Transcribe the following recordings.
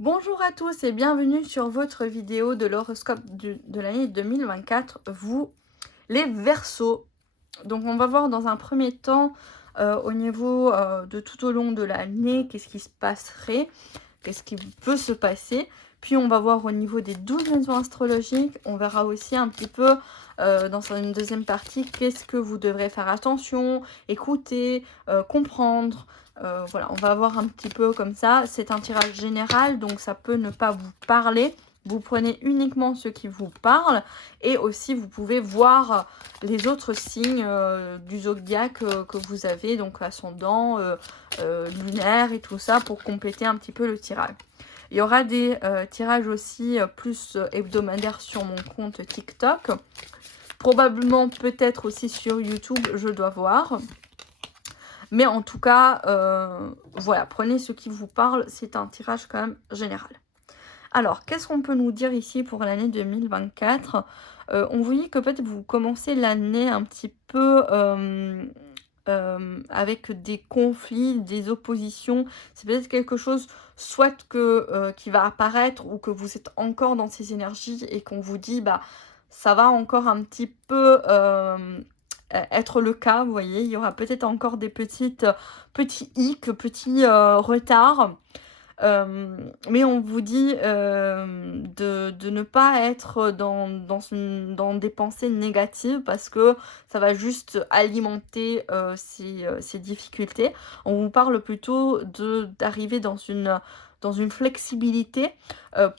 Bonjour à tous et bienvenue sur votre vidéo de l'horoscope de l'année 2024, vous les Verseaux. Donc on va voir dans un premier temps au niveau de tout au long de l'année, qu'est-ce qui se passerait, qu'est-ce qui peut se passer. Puis on va voir au niveau des 12 maisons astrologiques, on verra aussi un petit peu dans une deuxième partie, qu'est-ce que vous devrez faire attention, écouter, comprendre. Voilà, on va voir un petit peu comme ça. C'est un tirage général, donc ça peut ne pas vous parler. Vous prenez uniquement ce qui vous parle et aussi vous pouvez voir les autres signes du zodiaque que vous avez, donc ascendant, lunaire et tout ça pour compléter un petit peu le tirage. Il y aura des tirages aussi plus hebdomadaires sur mon compte TikTok. Probablement peut-être aussi sur YouTube, je dois voir. Mais en tout cas, voilà, prenez ce qui vous parle, c'est un tirage quand même général. Alors, qu'est-ce qu'on peut nous dire ici pour l'année 2024 On vous dit que peut-être vous commencez l'année un petit peu avec des conflits, des oppositions. C'est peut-être quelque chose soit qui va apparaître ou que vous êtes encore dans ces énergies et qu'on vous dit, bah, ça va encore un petit peu être le cas, vous voyez. Il y aura peut-être encore des petits hicks, petits retards. Mais on vous dit de ne pas être dans des pensées négatives parce que ça va juste alimenter ces difficultés. On vous parle plutôt d'arriver dans une flexibilité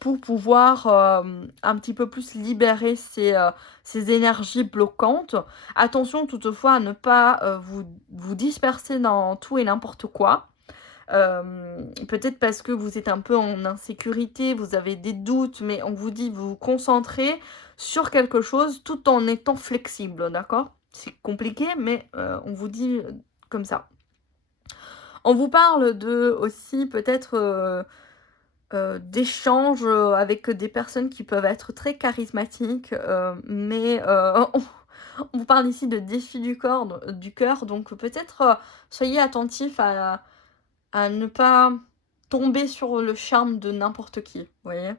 pour pouvoir un petit peu plus libérer ces énergies bloquantes. Attention toutefois à ne pas vous disperser dans tout et n'importe quoi. Peut-être parce que vous êtes un peu en insécurité, vous avez des doutes, mais on vous dit vous vous concentrez sur quelque chose tout en étant flexible, d'accord? C'est compliqué, mais on vous dit comme ça. On vous parle de aussi peut-être d'échanges avec des personnes qui peuvent être très charismatiques, mais on vous parle ici de défis du cœur, donc peut-être soyez attentifs à ne pas tomber sur le charme de n'importe qui, vous voyez?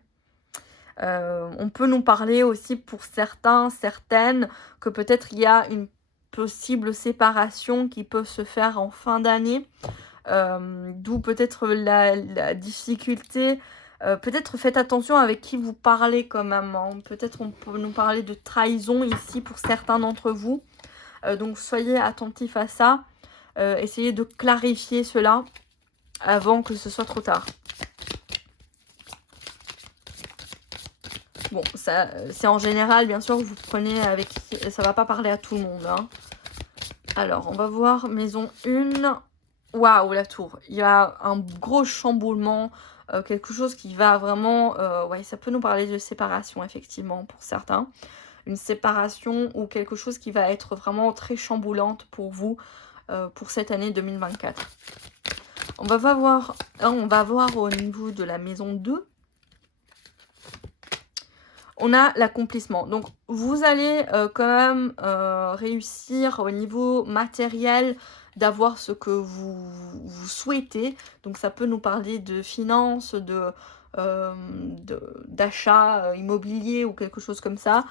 On peut nous parler aussi pour certains, certaines, que peut-être il y a une possible séparation qui peut se faire en fin d'année, d'où peut-être la difficulté. Peut-être faites attention avec qui vous parlez quand même, hein. Peut-être on peut nous parler de trahison ici pour certains d'entre vous. Donc soyez attentifs à ça. Essayez de clarifier cela avant que ce soit trop tard. Bon, ça, c'est en général, bien sûr, vous prenez avec qui, ça va pas parler à tout le monde, hein. Alors, on va voir maison 1. Waouh, la tour. Il y a un gros chamboulement, quelque chose qui va vraiment... ouais, ça peut nous parler de séparation, effectivement, pour certains. Une séparation ou quelque chose qui va être vraiment très chamboulante pour vous, pour cette année 2024. On va voir au niveau de la maison 2. On a l'accomplissement. Donc, vous allez quand même réussir au niveau matériel d'avoir ce que vous souhaitez. Donc, ça peut nous parler de finances, d'achat immobilier ou quelque chose comme ça,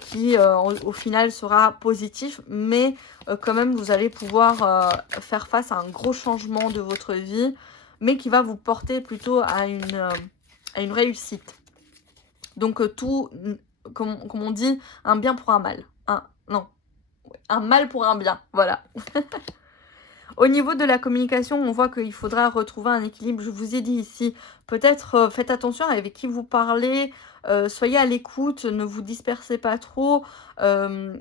qui au final sera positif. Mais quand même, vous allez pouvoir faire face à un gros changement de votre vie, mais qui va vous porter plutôt à une réussite. Donc tout, comme on dit, un bien pour un mal. Un mal pour un bien, voilà. Au niveau de la communication, on voit qu'il faudra retrouver un équilibre. Je vous ai dit ici, peut-être faites attention avec qui vous parlez, soyez à l'écoute, ne vous dispersez pas trop. Il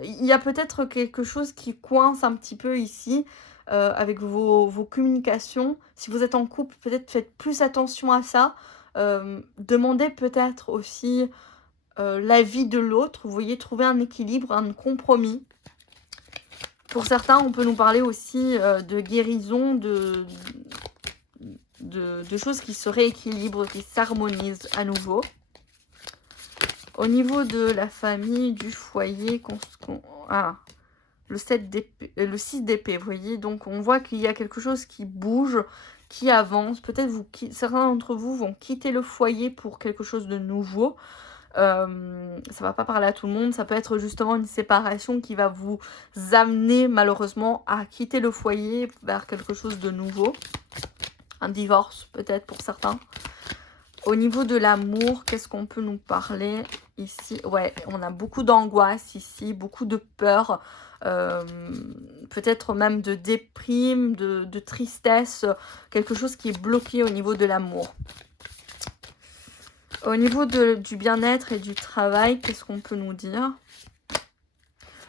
y a peut-être quelque chose qui coince un petit peu ici avec vos communications. Si vous êtes en couple, peut-être faites plus attention à ça. Demandez peut-être aussi l'avis de l'autre. Vous voyez, trouver un équilibre, un compromis. Pour certains, on peut nous parler aussi de guérison, de choses qui se rééquilibrent, qui s'harmonisent à nouveau. Au niveau de la famille, du foyer, le 6 d'épée, vous voyez, donc on voit qu'il y a quelque chose qui bouge, qui avance. Peut-être certains d'entre vous vont quitter le foyer pour quelque chose de nouveau. Ça va pas parler à tout le monde. Ça peut être justement une séparation qui va vous amener malheureusement à quitter le foyer vers quelque chose de nouveau. Un divorce peut-être pour certains. Au niveau de l'amour, qu'est-ce qu'on peut nous parler ici? Ouais, on a beaucoup d'angoisse ici, beaucoup de peur, peut-être même de déprime, de tristesse, quelque chose qui est bloqué au niveau de l'amour. Au niveau du bien-être et du travail, qu'est-ce qu'on peut nous dire?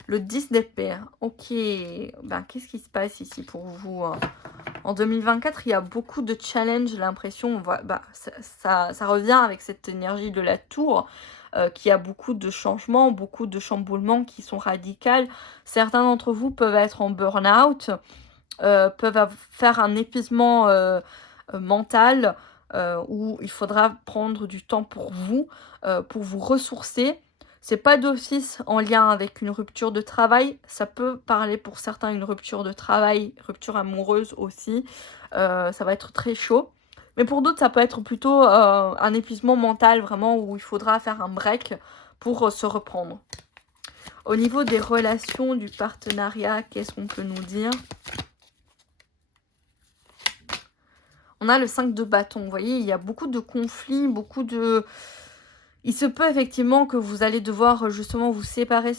Le 10 d'épée. Ok, ben, qu'est-ce qui se passe ici pour vous? En 2024, il y a beaucoup de challenges, j'ai l'impression. Ça revient avec cette énergie de la tour, qui a beaucoup de changements, beaucoup de chamboulements qui sont radicaux. Certains d'entre vous peuvent être en burn-out, peuvent faire un épuisement mental, où il faudra prendre du temps pour vous ressourcer. C'est pas d'office en lien avec une rupture de travail. Ça peut parler pour certains une rupture de travail, rupture amoureuse aussi. Ça va être très chaud. Mais pour d'autres, ça peut être plutôt un épuisement mental, vraiment, où il faudra faire un break pour se reprendre. Au niveau des relations, du partenariat, qu'est-ce qu'on peut nous dire? On a le 5 de bâton. Vous voyez, il y a beaucoup de conflits, beaucoup de... Il se peut effectivement que vous allez devoir justement vous séparer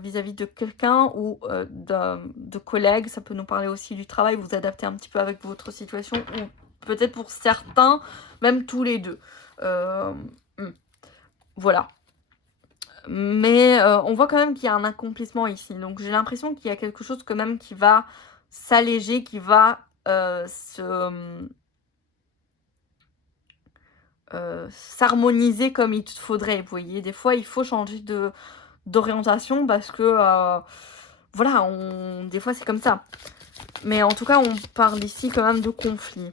vis-à-vis de quelqu'un ou de collègues. Ça peut nous parler aussi du travail, vous adapter un petit peu avec votre situation ou peut-être pour certains, même tous les deux. Voilà. Mais on voit quand même qu'il y a un accomplissement ici. Donc j'ai l'impression qu'il y a quelque chose quand même qui va s'alléger, qui va s'harmoniser comme il faudrait, vous voyez. Des fois, il faut changer d'orientation parce que, voilà, des fois, c'est comme ça. Mais en tout cas, on parle ici quand même de conflit.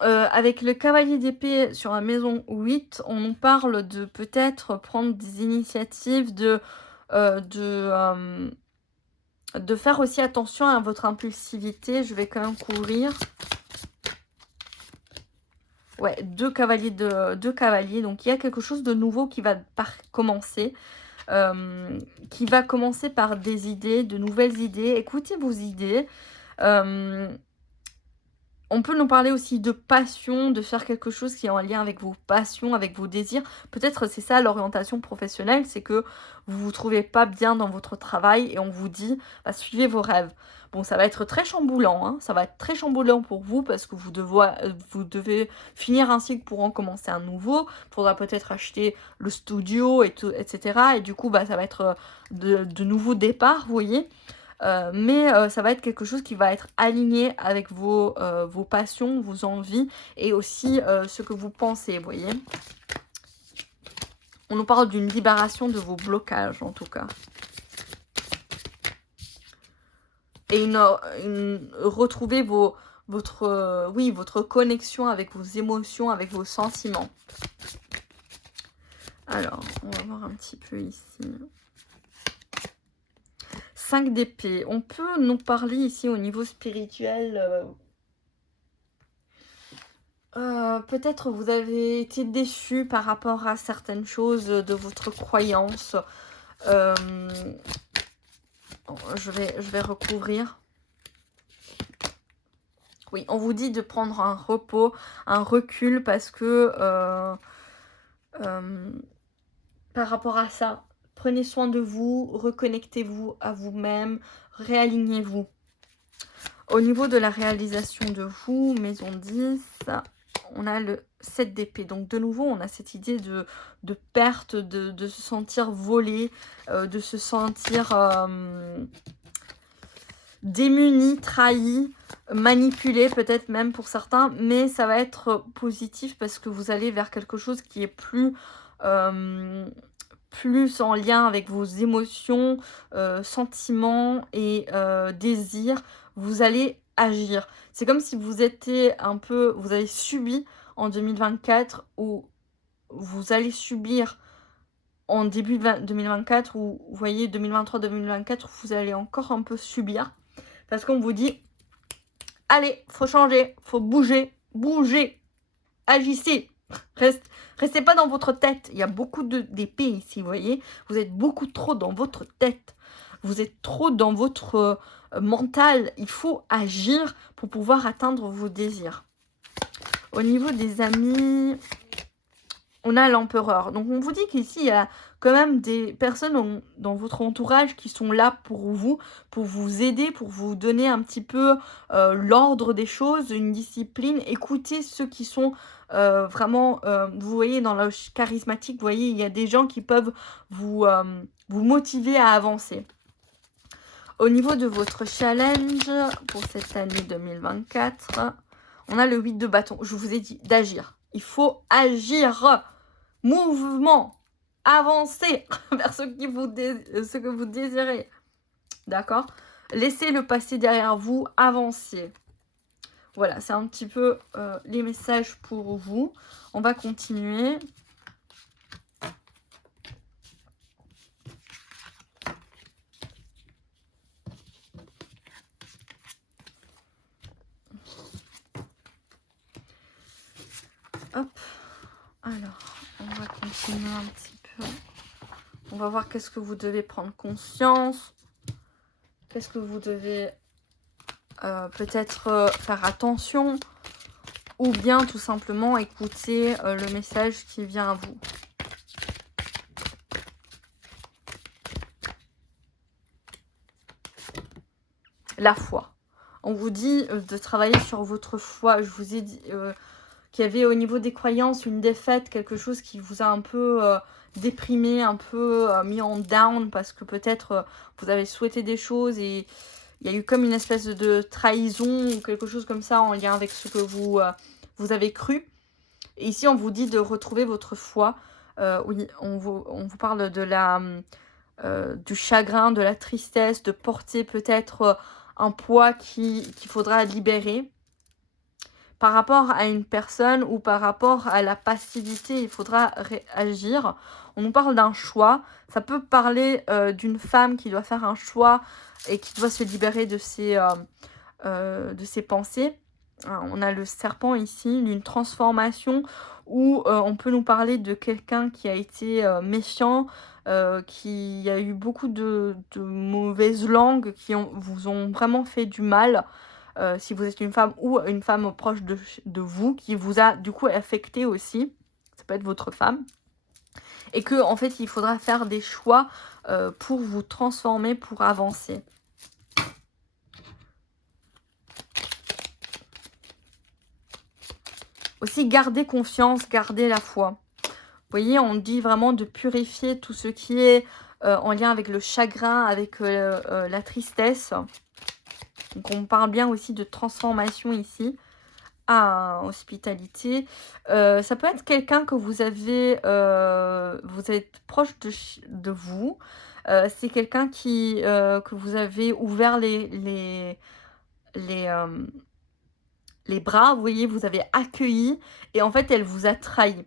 Avec le cavalier d'épée sur la maison 8, on nous parle de peut-être prendre des initiatives de faire aussi attention à votre impulsivité. Je vais quand même couvrir. Ouais, deux cavaliers. Donc, il y a quelque chose de nouveau qui va commencer. Qui va commencer par des idées, de nouvelles idées. Écoutez vos idées. On peut nous parler aussi de passion, de faire quelque chose qui est en lien avec vos passions, avec vos désirs. Peut-être c'est ça l'orientation professionnelle, c'est que vous ne vous trouvez pas bien dans votre travail et on vous dit bah, suivez vos rêves. Bon, ça va être très chamboulant, hein. Ça va être très chamboulant pour vous parce que vous devez finir un cycle pour en commencer un nouveau. Il faudra peut-être acheter le studio, et tout, etc. Et du coup, bah, ça va être de nouveaux départs, vous voyez. Mais ça va être quelque chose qui va être aligné avec vos passions, vos envies et aussi ce que vous pensez, vous voyez. On nous parle d'une libération de vos blocages, en tout cas. Et retrouver votre connexion avec vos émotions, avec vos sentiments. Alors, on va voir un petit peu ici. 5 d'épée. On peut nous parler ici au niveau spirituel. Peut-être vous avez été déçu par rapport à certaines choses de votre croyance. Je vais recouvrir. Oui, on vous dit de prendre un repos, un recul parce que par rapport à ça, prenez soin de vous, reconnectez-vous à vous-même, réalignez-vous. Au niveau de la réalisation de vous, maison 10, on a le 7 d'épée. Donc de nouveau, on a cette idée de perte, de se sentir volé, de se sentir démuni, trahi, manipulé peut-être même pour certains. Mais ça va être positif parce que vous allez vers quelque chose qui est plus en lien avec vos émotions, sentiments et désirs. Vous allez agir. C'est comme si vous étiez vous avez subi en 2024 ou vous allez subir en début de 2024, ou vous voyez 2023-2024, vous allez encore un peu subir. Parce qu'on vous dit, allez, faut changer, faut bouger, bougez, agissez. Restez pas dans votre tête. Il y a beaucoup d'épées ici, vous voyez. Vous êtes beaucoup trop dans votre tête. Vous êtes trop dans votre mental. Il faut agir pour pouvoir atteindre vos désirs. Au niveau des amis, on a l'empereur. Donc on vous dit qu'ici, il y a quand même des personnes dans votre entourage qui sont là pour vous aider, pour vous donner un petit peu l'ordre des choses, une discipline. Écoutez ceux qui sont vraiment, vous voyez, dans le charismatique, vous voyez, il y a des gens qui peuvent vous motiver à avancer. Au niveau de votre challenge pour cette année 2024, on a le 8 de bâton. Je vous ai dit d'agir. Il faut agir. Mouvement. Avancez vers ce que vous désirez. D'accord? Laissez le passé derrière vous. Avancez. Voilà, c'est un petit peu les messages pour vous. On va continuer. Hop. Alors, on va continuer un petit peu. On va voir qu'est-ce que vous devez prendre conscience. Qu'est-ce que vous devez peut-être faire attention. Ou bien tout simplement écouter le message qui vient à vous. La foi. On vous dit de travailler sur votre foi. Je vous ai dit qu'il y avait au niveau des croyances une défaite, quelque chose qui vous a un peu déprimé, un peu mis en down parce que peut-être vous avez souhaité des choses et il y a eu comme une espèce de trahison ou quelque chose comme ça en lien avec ce que vous avez cru. Et ici, on vous dit de retrouver votre foi. Oui, on vous parle de du chagrin, de la tristesse, de porter peut-être un poids qu'il faudra libérer. Par rapport à une personne ou par rapport à la passivité, il faudra réagir. On nous parle d'un choix. Ça peut parler d'une femme qui doit faire un choix et qui doit se libérer de ses pensées. On a le serpent ici, d'une transformation où on peut nous parler de quelqu'un qui a été méfiant, qui a eu beaucoup de mauvaises langues qui vous ont vraiment fait du mal. Si vous êtes une femme ou une femme proche de vous, qui vous a du coup affecté aussi, ça peut être votre femme, et que en fait il faudra faire des choix pour vous transformer, pour avancer. Aussi, gardez confiance, gardez la foi. Vous voyez, on dit vraiment de purifier tout ce qui est en lien avec le chagrin, avec la tristesse. Donc on parle bien aussi de transformation ici. Ah, hospitalité. Ça peut être quelqu'un que vous avez, vous êtes proche de vous. C'est quelqu'un que vous avez ouvert les bras, vous voyez, vous avez accueilli et en fait elle vous a trahi.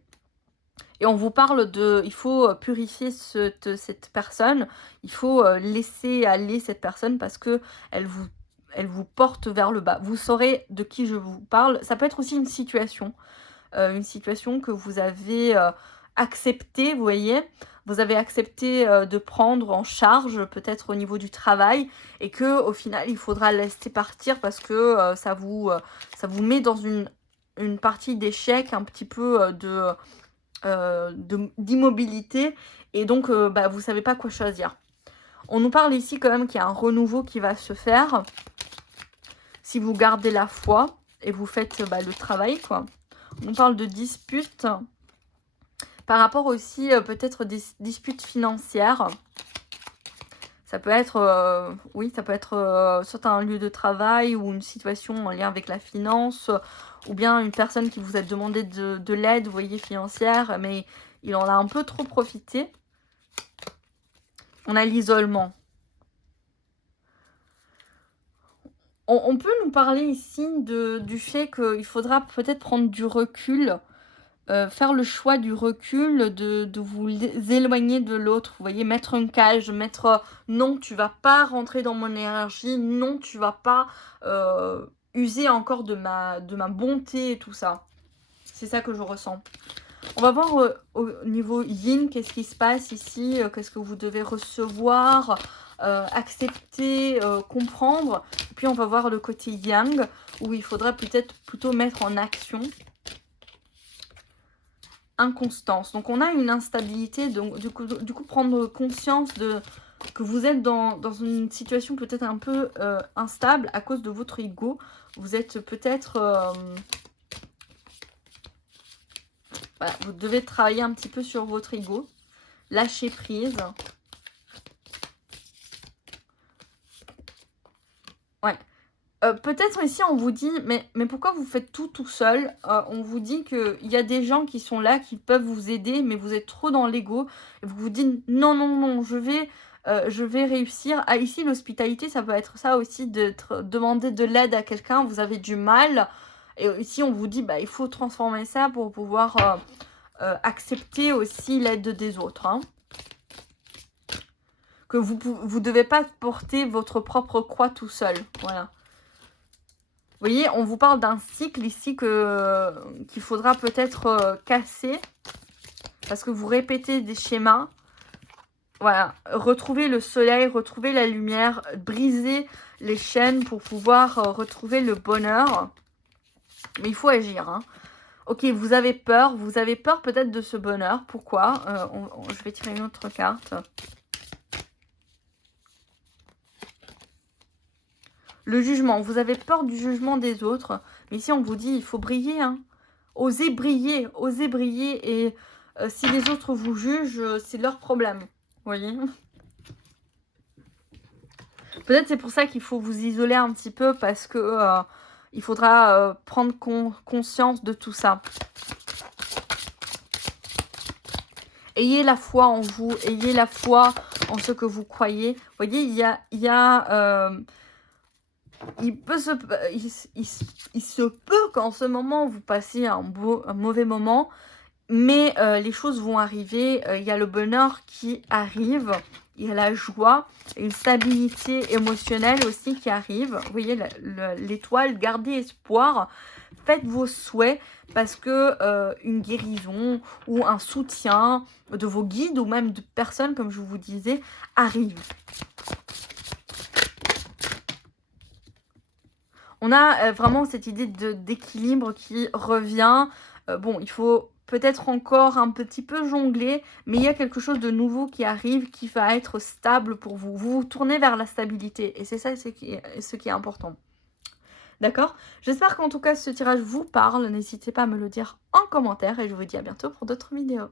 Et on vous parle il faut purifier cette personne, il faut laisser aller cette personne parce que elle vous porte vers le bas. Vous saurez de qui je vous parle. Ça peut être aussi une situation que vous avez acceptée, vous voyez. Vous avez accepté de prendre en charge, peut-être au niveau du travail, et que au final, il faudra laisser partir parce que ça vous met dans une partie d'échec, un petit peu d'immobilité, et donc vous savez pas quoi choisir. On nous parle ici quand même qu'il y a un renouveau qui va se faire si vous gardez la foi et vous faites le travail, quoi. On nous parle de disputes par rapport aussi peut-être des disputes financières. Ça peut être, oui, ça peut être soit un lieu de travail ou une situation en lien avec la finance, ou bien une personne qui vous a demandé de l'aide, vous voyez, financière, mais il en a un peu trop profité. On a l'isolement. On peut nous parler ici du fait qu'il faudra peut-être prendre du recul faire le choix du recul, de vous éloigner de l'autre. Vous voyez, mettre un cage, mettre non, tu vas pas rentrer dans mon énergie, non, tu vas pas user encore de ma bonté et tout ça. C'est ça que je ressens. On va voir au niveau yin, qu'est-ce qui se passe ici, qu'est-ce que vous devez recevoir, accepter, comprendre. Puis on va voir le côté yang, où il faudra peut-être plutôt mettre en action. Inconstance. Donc on a une instabilité, donc du coup prendre conscience que vous êtes dans une situation peut-être un peu instable à cause de votre ego. Vous êtes peut-être... voilà, vous devez travailler un petit peu sur votre ego. Lâcher prise. Ouais. Peut-être ici on vous dit, mais pourquoi vous faites tout seul? On vous dit qu'il y a des gens qui sont là, qui peuvent vous aider, mais vous êtes trop dans l'ego. Vous vous dites, non, non, non, je vais réussir. Ah, ici, l'hospitalité, ça peut être ça aussi, demander de l'aide à quelqu'un, vous avez du mal. Et ici, on vous dit, bah, il faut transformer ça pour pouvoir accepter aussi l'aide des autres. Hein. Que vous devez pas porter votre propre croix tout seul. Voilà. Vous voyez, on vous parle d'un cycle ici qu'il faudra peut-être casser. Parce que vous répétez des schémas. Voilà, retrouver le soleil, retrouver la lumière, briser les chaînes pour pouvoir retrouver le bonheur. Mais il faut agir. Hein. Ok, vous avez peur peut-être de ce bonheur. Pourquoi je vais tirer une autre carte. Le jugement, vous avez peur du jugement des autres. Mais ici, on vous dit, il faut briller. Hein. Osez briller. Et si les autres vous jugent, c'est leur problème. Vous voyez? Peut-être c'est pour ça qu'il faut vous isoler un petit peu parce que il faudra prendre conscience de tout ça. Ayez la foi en vous. Ayez la foi en ce que vous croyez. Vous voyez, il se peut qu'en ce moment, vous passiez un mauvais moment, mais les choses vont arriver. Il y a le bonheur qui arrive, il y a la joie, une stabilité émotionnelle aussi qui arrive. Vous voyez, l'étoile, gardez espoir, faites vos souhaits parce que une guérison ou un soutien de vos guides ou même de personnes, comme je vous disais, arrive. On a vraiment cette idée d'équilibre qui revient. Bon, il faut peut-être encore un petit peu jongler, mais il y a quelque chose de nouveau qui arrive, qui va être stable pour vous. Vous vous tournez vers la stabilité, et c'est ça ce qui est important. D'accord? J'espère qu'en tout cas, ce tirage vous parle. N'hésitez pas à me le dire en commentaire, et je vous dis à bientôt pour d'autres vidéos.